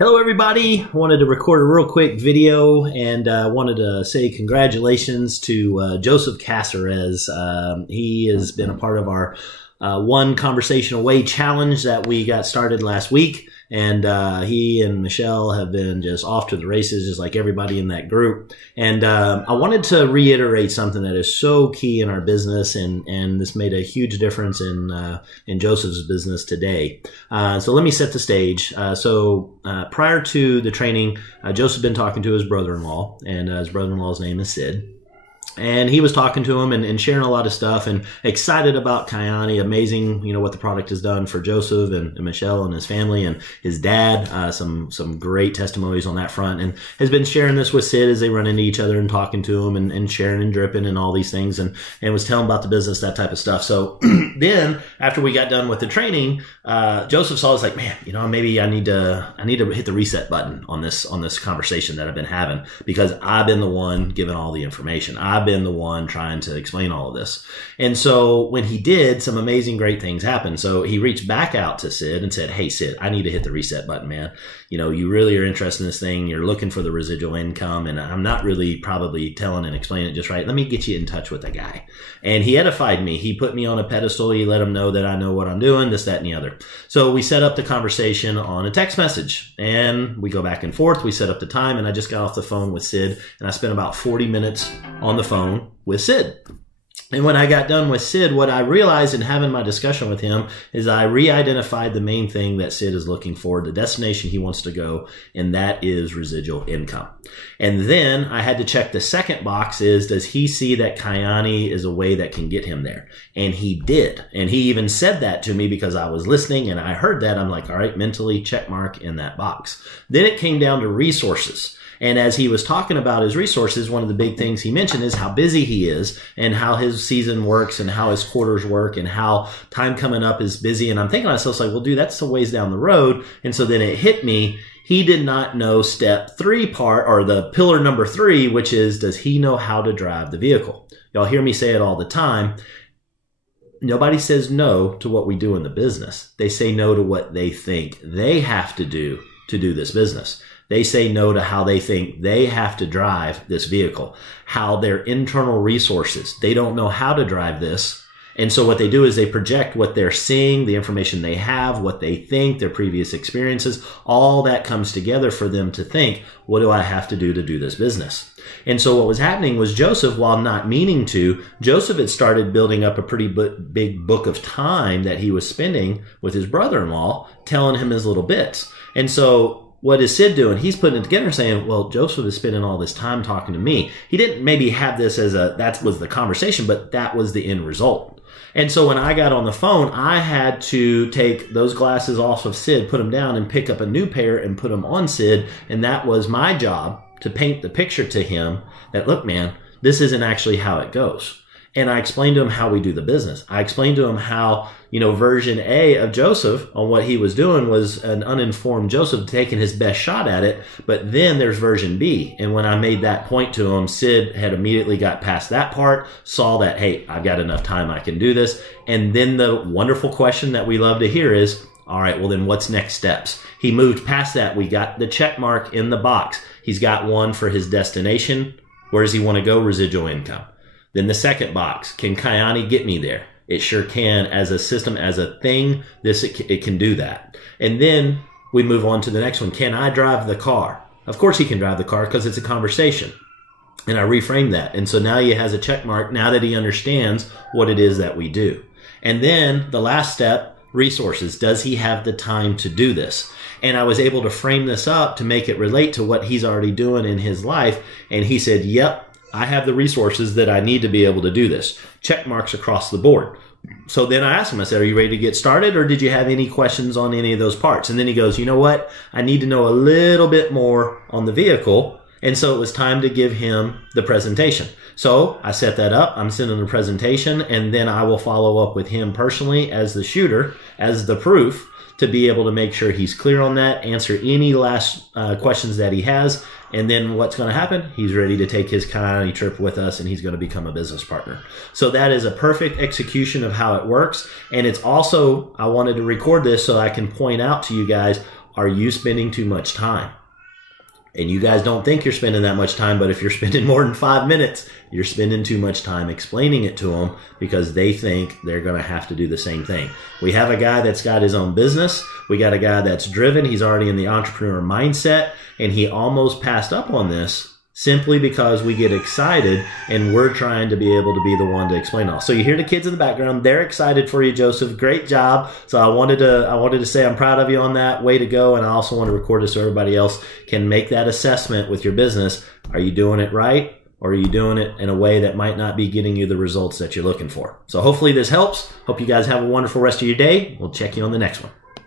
Hello everybody, I wanted to record a real quick video and wanted to say congratulations to Joseph Caceres. He has been a part of our One Conversation Away challenge that we got started last week, and he and Michelle have been just off to the races just like everybody in that group. And I wanted to reiterate something that is so key in our business, and this made a huge difference in Joseph's business today. So let me set the stage. Prior to the training, Joseph had been talking to his brother-in-law, and his brother-in-law's name is Sid. And he was talking to him and sharing a lot of stuff and excited about Kyani. Amazing, what the product has done for Joseph and Michelle and his family and his dad. Some great testimonies on that front, and has been sharing this with Sid as they run into each other and talking to him and sharing and dripping and all these things, and was telling about the business, that type of stuff. So then after we got done with the training, Joseph saw us like, man, maybe I need to hit the reset button on this conversation that I've been having, because I've been the one giving all the information. I've been the one trying to explain all of this. And so when he did, some amazing, great things happened. So he reached back out to Sid and said, hey, Sid, I need to hit the reset button, man. You really are interested in this thing. You're looking for the residual income, and I'm not really probably telling and explaining it just right. Let me get you in touch with a guy. And he edified me. He put me on a pedestal. He let him know that I know what I'm doing, this, that, and the other. So we set up the conversation on a text message, and we go back and forth. We set up the time, and I just got off the phone with Sid, and I spent about 40 minutes on the phone with Sid. And when I got done with Sid, what I realized in having my discussion with him is I re-identified the main thing that Sid is looking for, the destination he wants to go, and that is residual income. And then I had to check the second box is, does he see that Kyani is a way that can get him there? And he did. And he even said that to me because I was listening and I heard that. I'm like, all right, mentally check mark in that box. Then it came down to resources. And as he was talking about his resources, one of the big things he mentioned is how busy he is and how his season works and how his quarters work and how time coming up is busy. And I'm thinking to myself, like, well, dude, that's a ways down the road. And so then it hit me. He did not know step 3 part, or the pillar number 3, which is, does he know how to drive the vehicle? Y'all hear me say it all the time. Nobody says no to what we do in the business. They say no to what they think they have to do this business. They say no to how they think they have to drive this vehicle, how their internal resources, they don't know how to drive this. And so what they do is they project what they're seeing, the information they have, what they think, their previous experiences, all that comes together for them to think, what do I have to do this business? And so what was happening was Joseph, while not meaning to, Joseph had started building up a pretty big book of time that he was spending with his brother-in-law, telling him his little bits. And so what is Sid doing? He's putting it together saying, well, Joseph is spending all this time talking to me. He didn't maybe have this as that was the conversation, but that was the end result. And so when I got on the phone, I had to take those glasses off of Sid, put them down, and pick up a new pair and put them on Sid. And that was my job, to paint the picture to him that, look, man, this isn't actually how it goes. And I explained to him how we do the business. I explained to him how, version A of Joseph on what he was doing was an uninformed Joseph taking his best shot at it. But then there's version B. And when I made that point to him, Sid had immediately got past that part, saw that, hey, I've got enough time, I can do this. And then the wonderful question that we love to hear is, all right, well then what's next steps? He moved past that. We got the check mark in the box. He's got one for his destination. Where does he want to go? Residual income. Then the second box, can Kyani get me there? It sure can. As a system, as a thing, it can do that. And then we move on to the next one. Can I drive the car? Of course he can drive the car, because it's a conversation. And I reframed that. And so now he has a check mark now that he understands what it is that we do. And then the last step, resources. Does he have the time to do this? And I was able to frame this up to make it relate to what he's already doing in his life. And he said, yep, I have the resources that I need to be able to do this. Check marks across the board. So then I asked him, I said, are you ready to get started, or did you have any questions on any of those parts? And then he goes, you know what? I need to know a little bit more on the vehicle. And so it was time to give him the presentation. So I set that up. I'm sending the presentation, and then I will follow up with him personally as the shooter, as the proof, to be able to make sure he's clear on that, answer any last questions that he has. And then what's going to happen? He's ready to take his Kyani trip with us, and he's going to become a business partner. So that is a perfect execution of how it works. And it's also, I wanted to record this so I can point out to you guys are you spending too much time? And you guys don't think you're spending that much time, but if you're spending more than 5 minutes, you're spending too much time explaining it to them because they think they're going to have to do the same thing. We have a guy that's got his own business. We got a guy that's driven. He's already in the entrepreneur mindset, and he almost passed up on this simply because we get excited and we're trying to be able to be the one to explain it all. So you hear the kids in the background. They're excited for you, Joseph. Great job. So I wanted to say I'm proud of you on that. Way to go. And I also want to record it so everybody else can make that assessment with your business. Are you doing it right? Or are you doing it in a way that might not be getting you the results that you're looking for? So hopefully this helps. Hope you guys have a wonderful rest of your day. We'll check you on the next one.